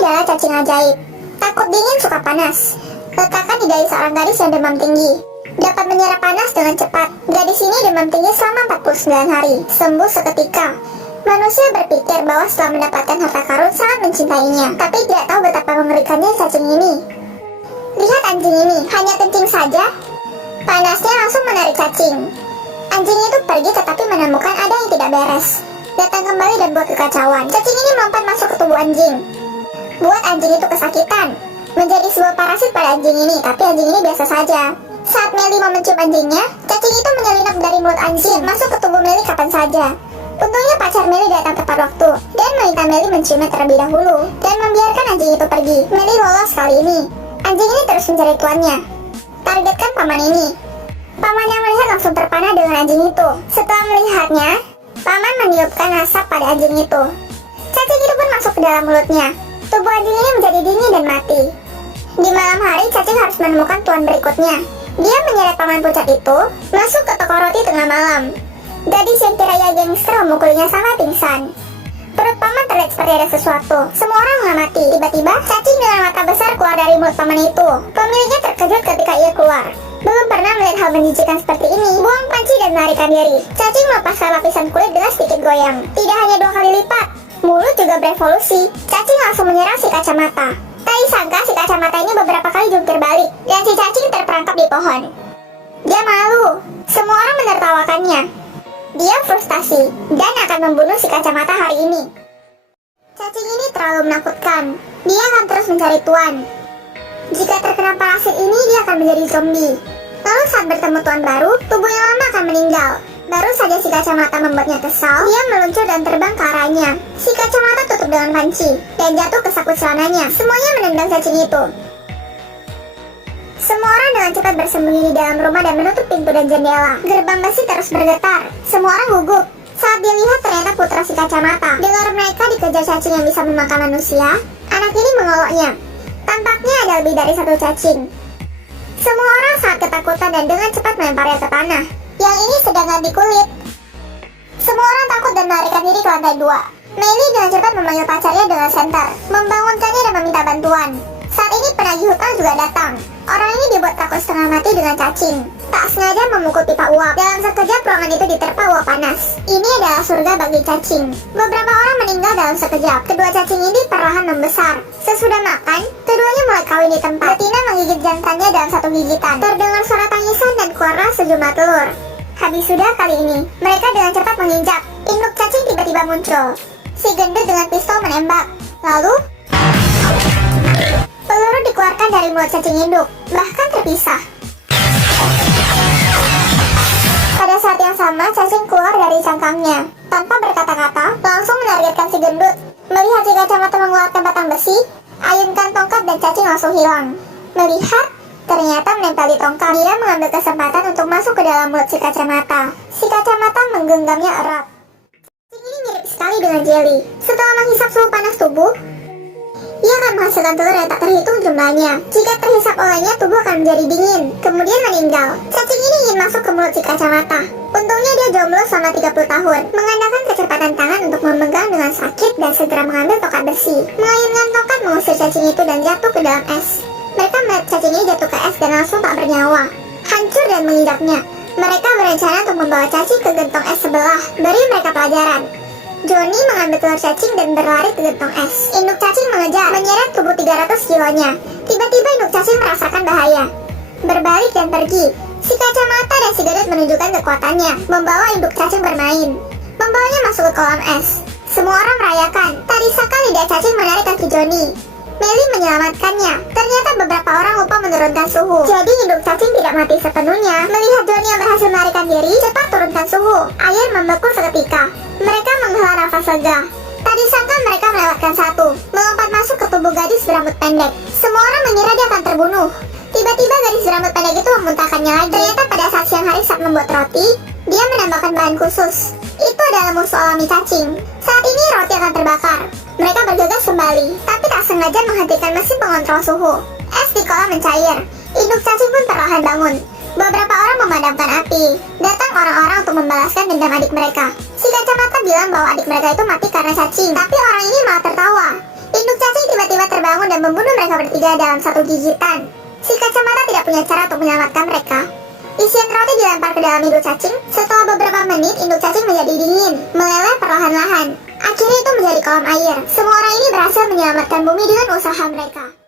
adalah cacing ajaib. Takut dingin, suka panas. Letakkan di dahi seorang gadis yang demam tinggi. Dapat menyerap panas dengan cepat. Gadis ini demam tinggi selama 49 hari. Sembuh seketika. Manusia berpikir bahwa setelah mendapatkan harta karun sangat mencintainya, tapi tidak tahu betapa mengerikannya cacing ini. Lihat anjing ini, hanya kencing saja, panasnya langsung menarik cacing. Anjing itu pergi tetapi menemukan ada yang tidak beres. Datang kembali dan buat kekacauan. Cacing ini melompat masuk ke tubuh anjing. Buat anjing itu kesakitan. Menjadi sebuah parasit pada anjing ini, tapi anjing ini biasa saja. Saat Melly mau mencium anjingnya, cacing itu menyelinap dari mulut anjing masuk ke tubuh Melly kapan saja. Untungnya pacar Melly datang tepat waktu dan meminta Melly menciumnya terlebih dahulu dan membiarkan anjing itu pergi. Melly lolos kali ini. Anjing ini terus mencari tuannya. Targetkan paman ini. Paman yang melihat langsung terpana dengan anjing itu. Setelah melihatnya, paman meniupkan asap pada anjing itu. Cacing itu pun masuk ke dalam mulutnya. Tubuh anjing ini menjadi dingin dan mati. Di malam hari, cacing harus menemukan tuan berikutnya. Dia menyeret paman pucat itu masuk ke toko roti tengah malam. Gadis yang kira ia gangster memukulinya sampai pingsan. Perut paman terlihat seperti ada sesuatu. Semua orang mengamati. Tiba-tiba, cacing dengan mata besar keluar dari mulut paman itu. Pemiliknya terkejut ketika ia keluar. Belum pernah melihat hal menjijikan seperti ini. Buang panci dan melarikan diri. Cacing melepaskan lapisan kulit dengan sedikit goyang. Tidak hanya 2 kali lipat, mulut juga berevolusi. Cacing langsung menyerang si kacamata. Tak disangka si kacamata ini beberapa kali jungkir balik, dan si cacing terperangkap di pohon. Dia malu. Semua orang menertawakannya. Dia frustasi dan akan membunuh si kacamata hari ini. Cacing ini terlalu menakutkan. Dia akan terus mencari tuan. Jika terkena parasit ini, dia akan menjadi zombie. Lalu saat bertemu tuan baru, tubuh yang lama akan meninggal. Baru saja si kacamata membuatnya kesal, dia meluncur dan terbang ke arahnya. Si kacamata tutup dengan panci dan jatuh ke saku celananya. Semuanya menendang cacing itu. Semua orang dengan cepat bersembunyi di dalam rumah dan menutup pintu dan jendela. Gerbang besi terus bergetar. Semua orang gugup saat dilihat ternyata putra si kacamata. Dengar mereka dikejar cacing yang bisa memakan manusia, anak ini mengoloknya. Tampaknya ada lebih dari 1 cacing. Semua orang sangat ketakutan dan dengan cepat melemparnya ke tanah. Yang ini sedang ganti kulit. Semua orang takut dan melarikan diri ke lantai 2. Melly dengan cepat memanggil pacarnya dengan senter, membangunkannya dan meminta bantuan. Saat ini penagih hutang juga datang. Orang ini dibuat takut setengah mati dengan cacing. Tak sengaja memukul pipa uap. Dalam sekejap ruangan itu diterpa uap panas. Ini adalah surga bagi cacing. Beberapa orang meninggal dalam sekejap. Kedua cacing ini perlahan membesar. Sesudah makan, keduanya mulai kawin di tempat. Betina menggigit jantannya dalam 1 gigitan. Terdengar suara tangisan dan keluarlah sejumlah telur. Habis sudah kali ini. Mereka dengan cepat menginjak. Induk cacing tiba-tiba muncul. Si gendut dengan pistol menembak. Lalu peluru dikeluarkan dari mulut cacing induk, bahkan terpisah. Pada saat yang sama, cacing keluar dari cangkangnya. Tanpa berkata-kata, langsung menargetkan si gendut. Melihat si kacamata mengeluarkan batang besi, ayunkan tongkat dan cacing langsung hilang. Melihat, ternyata menempel di tongkat. Dia mengambil kesempatan untuk masuk ke dalam mulut si kacamata. Si kacamata menggenggamnya erat. Cacing ini mirip sekali dengan jelly. Setelah menghisap suhu panas tubuh, ia akan menghasilkan telur yang tak terhitung jumlahnya. Jika terhisap olehnya, tubuh akan menjadi dingin, kemudian meninggal. Cacing ini ingin masuk ke mulut si kacamata. Untungnya dia jomblo selama 30 tahun, mengandalkan kecepatan tangan untuk memegang dengan sakit dan segera mengambil tongkat besi. Mengayunkan tongkat mengusir cacing itu dan jatuh ke dalam es. Mereka melihat cacing ini jatuh ke es dan langsung tak bernyawa. Hancur dan menginjaknya. Mereka berencana untuk membawa cacing ke gentong es sebelah. Beri mereka pelajaran. Johnny mengambil telur cacing dan berlari ke gentong es. Induk cacing mengejar, menyeret tubuh 300 kilonya. Tiba-tiba induk cacing merasakan bahaya. Berbalik dan pergi. Si kacamata dan si gendut menunjukkan kekuatannya, membawa induk cacing bermain. Membawanya masuk ke kolam es. Semua orang merayakan. Tak disangka lidah cacing menarik kaki Johnny. Melly menyelamatkannya. Ternyata beberapa orang lupa menurunkan suhu. Jadi induk cacing tidak mati sepenuhnya. Melihat Johnny yang berhasil melarikan diri, cepat turunkan suhu. Air membeku seketika. Mereka menghela nafas lega. Tak disangka mereka melewatkan 1, melompat masuk ke tubuh gadis berambut pendek. Semua orang mengira dia akan terbunuh. Tiba-tiba gadis berambut pendek itu memuntahkannya lagi. Ternyata pada saat siang hari saat membuat roti, dia menambahkan bahan khusus. Itu adalah musuh alami cacing. Saat ini roti akan terbakar. Mereka bergegas kembali, tapi tak sengaja menghentikan mesin pengontrol suhu. Es di kolam mencair. Induk cacing pun perlahan bangun. Beberapa orang memadamkan api. Datang orang-orang untuk membalaskan dendam adik mereka. Si kacamata bilang bahwa adik mereka itu mati karena cacing, tapi orang ini malah tertawa. Induk cacing tiba-tiba membangun dan membunuh mereka bertiga dalam satu gigitan. Si kacamata tidak punya cara untuk menyelamatkan mereka. Isian roti dilempar ke dalam induk cacing. Setelah beberapa menit, induk cacing menjadi dingin, meleleh perlahan-lahan. Akhirnya itu menjadi kolam air. Semua orang ini berhasil menyelamatkan bumi dengan usaha mereka.